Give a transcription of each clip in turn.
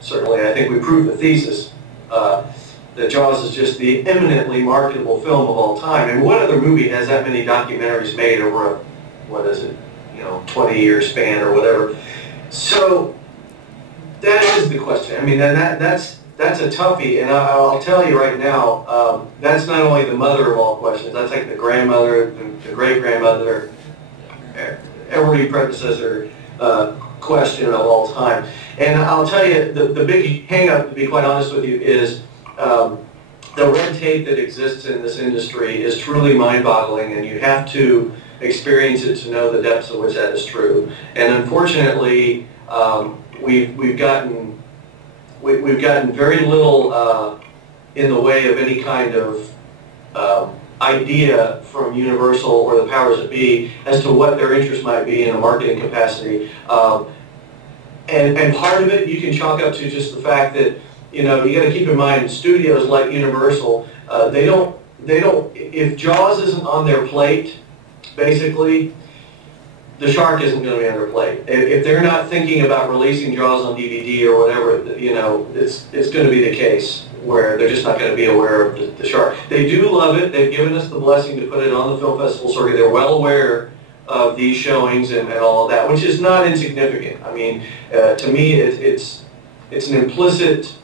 certainly I think we proved the thesis that Jaws is just the eminently marketable film of all time. And what other movie has that many documentaries made over a, what is it, 20-year span or whatever? So that is the question. I mean, that's a toughie, and I'll tell you right now, that's not only the mother of all questions. That's like the grandmother, the great-grandmother, every predecessor question of all time. And I'll tell you, the big hang-up, to be quite honest with you, is the red tape that exists in this industry is truly mind-boggling, and you have to experience it to know the depths of which that is true. And unfortunately, we've gotten very little in the way of any kind of idea from Universal or the powers that be as to what their interest might be in a marketing capacity. And part of it you can chalk up to just the fact that you got to keep in mind studios like Universal, they don't if Jaws isn't on their plate, basically the shark isn't going to be on their plate. If they're not thinking about releasing Jaws on DVD or whatever, it's going to be the case where they're just not going to be aware of the shark. They do love it. They've given us the blessing to put it on the film festival circuit. They're well aware of these showings and all of that, which is not insignificant. I mean, to me, it's an implicit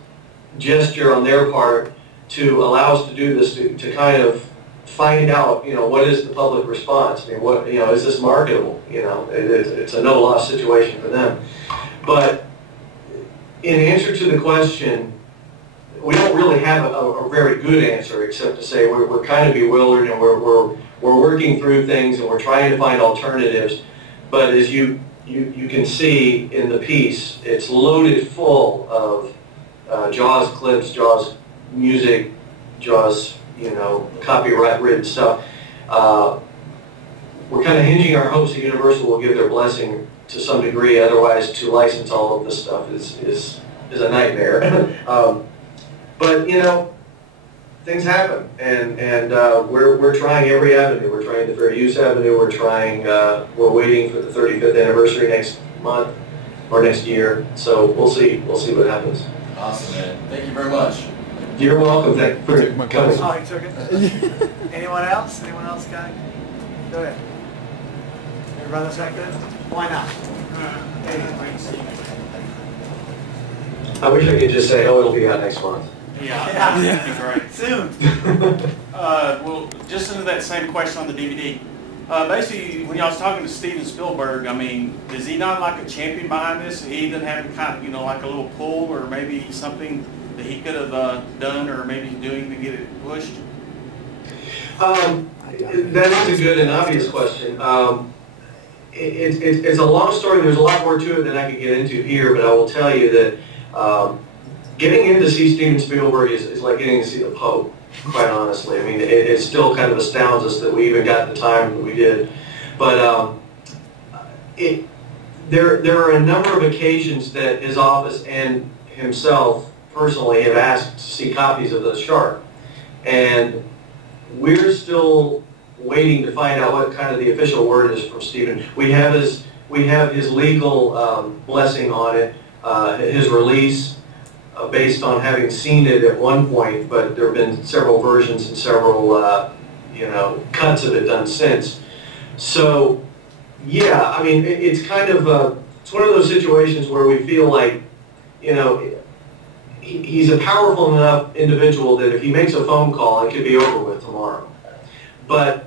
gesture on their part to allow us to do this, to kind of find out, what is the public response? I mean, what, is this marketable? It's a no-loss situation for them. But in answer to the question, we don't really have a very good answer, except to say we're kind of bewildered, and we're working through things, and we're trying to find alternatives. But as you can see in the piece, it's loaded full of Jaws clips, Jaws music, Jaws, copyright-ridden stuff. We're kind of hinging our hopes that Universal will give their blessing to some degree. Otherwise, to license all of this stuff is a nightmare. But things happen, and we're trying every avenue. We're trying the fair use avenue. We're waiting for the 35th anniversary next month or next year. So we'll see what happens. Awesome, man. Thank you very much. You're welcome. Thank you for coming. Oh, he took it. Anyone else? Anyone else got it? Go ahead. Everybody else got good? Why not? I wish I could just say, it'll be out next month. Yeah, that'd be great. Soon. Well, just into that same question on the DVD. Basically, when y'all was talking to Steven Spielberg, I mean, is he not like a champion behind this? He didn't have kind of, like a little pull, or maybe something that he could have done, or maybe doing to get it pushed? That is a good and obvious question. It's a long story. There's a lot more to it than I could get into here, but I will tell you that getting in to see Steven Spielberg is like getting to see the Pope, quite honestly. I mean, it still kind of astounds us that we even got the time that we did. But there are a number of occasions that his office and himself personally have asked to see copies of The Shark. And we're still waiting to find out what kind of the official word is from Steven. We have his legal blessing on it, his release, based on having seen it at one point, but there have been several versions and several cuts of it done since. So yeah, I mean, it's kind of it's one of those situations where we feel like he's a powerful enough individual that if he makes a phone call, it could be over with tomorrow. But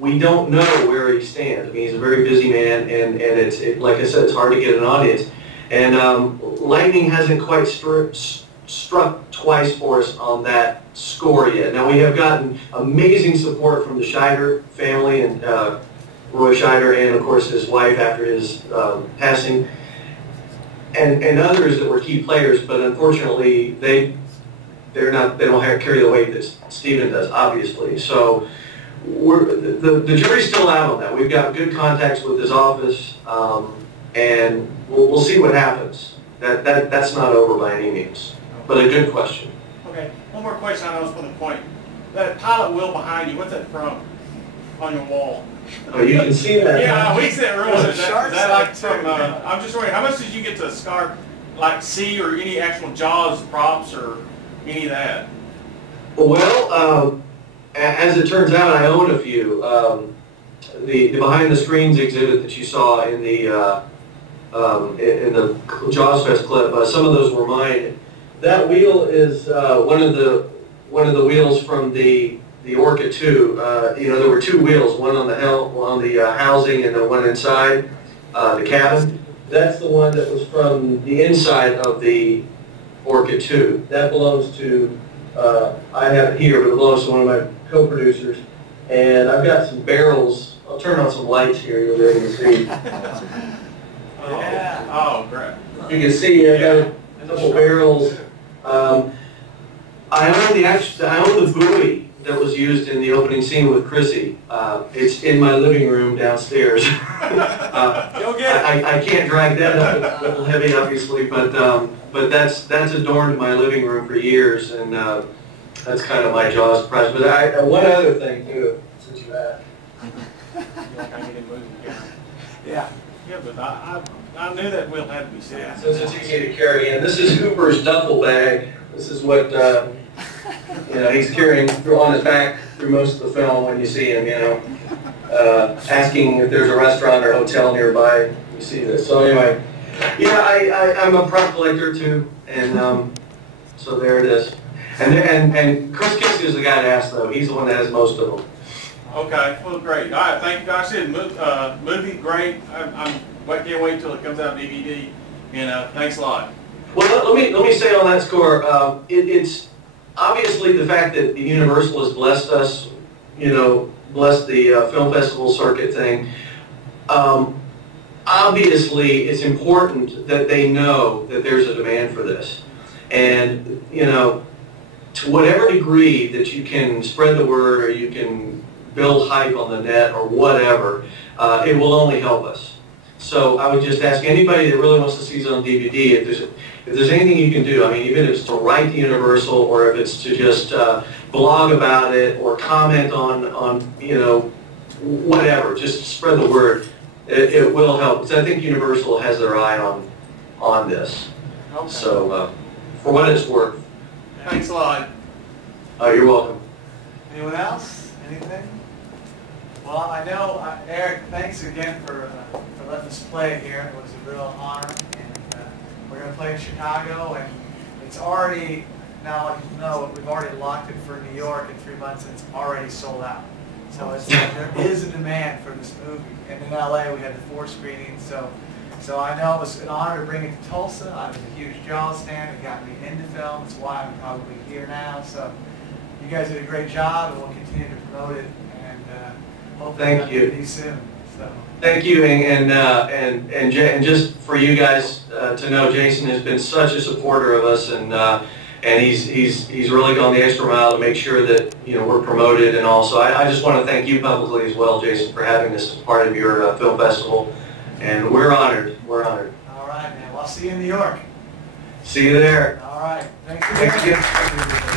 we don't know where he stands. I mean, he's a very busy man, and like I said, it's hard to get an audience. And lightning hasn't quite struck twice for us on that score yet. Now, we have gotten amazing support from the Scheider family, and Roy Scheider, and of course his wife after his passing, and others that were key players. But unfortunately, they don't carry the weight that Steven does, obviously. So the jury's still out on that. We've got good contacts with his office, and we'll see what happens. That's not over by any means, but a good question. Okay, one more question I know is for the point. That pilot wheel behind you, what's that from on your wall? Oh, you can see that. Yeah, we see it real. Is that like from, I'm just wondering, how much did you get to scarf like see or any actual Jaws props or any of that? Well, as it turns out, I own a few. The behind the screens exhibit that you saw in the Jaws Fest clip, some of those were mine. That wheel is one of the wheels from the Orca 2. There were two wheels, one on the housing and the one inside the cabin. That's the one that was from the inside of the Orca 2. That belongs to, I have it here, but it belongs to one of my co-producers. And I've got some barrels. I'll turn on some lights here, you'll be able to see. Yeah. Oh, great. You can see I've got a couple barrels. I own the buoy that was used in the opening scene with Chrissy. It's in my living room downstairs. Go get it. I can't drag that up. It's a little heavy, obviously, but that's adorned my living room for years, and that's kind of my Jaws surprise. But one other thing too, since you asked. Yeah. Yeah, but I knew that wheel had to be set. Since it's easy to carry in, this is Hooper's duffel bag. This is what he's carrying on his back through most of the film when you see him. Asking if there's a restaurant or hotel nearby. You see this. So anyway, I'm a prop collector too, and so there it is. And Chris Kiske is the guy to ask though. He's the one that has most of them. Okay, well, great. All right, thank you guys. Movie, great. I can't wait until it comes out DVD. Thanks a lot. Well, let me say on that score, it's obviously the fact that Universal has blessed us, blessed the film festival circuit thing. Obviously, it's important that they know that there's a demand for this, and to whatever degree that you can spread the word or you can build hype on the net or whatever, it will only help us. So I would just ask anybody that really wants to see it on DVD, if there's anything you can do, I mean, even if it's to write to Universal or if it's to just blog about it or comment on whatever, just spread the word, it will help. Because I think Universal has their eye on this. Okay. So for what it's worth. Thanks a lot. You're welcome. Anyone else? Anything? Well, I know, Eric, thanks again for letting us play here. It was a real honor, and we're going to play in Chicago, and it's already, now like you know, we've already locked it for New York in 3 months, and it's already sold out. So there is a demand for this movie. And in LA, we had the 4 screenings, so I know it was an honor to bring it to Tulsa. I was a huge Jaws fan. It got me into film. That's why I'm probably here now. So you guys did a great job, and we'll continue to promote it. And hopefully Thank you. DVD soon. So. Thank you, and just for you guys to know, Jason has been such a supporter of us, and he's really gone the extra mile to make sure that we're promoted, and also I just want to thank you publicly as well, Jason, for having this as part of your film festival, and we're honored. We're honored. All right, man. Well, I'll see you in New York. See you there. All right. Thanks Thanks again. again.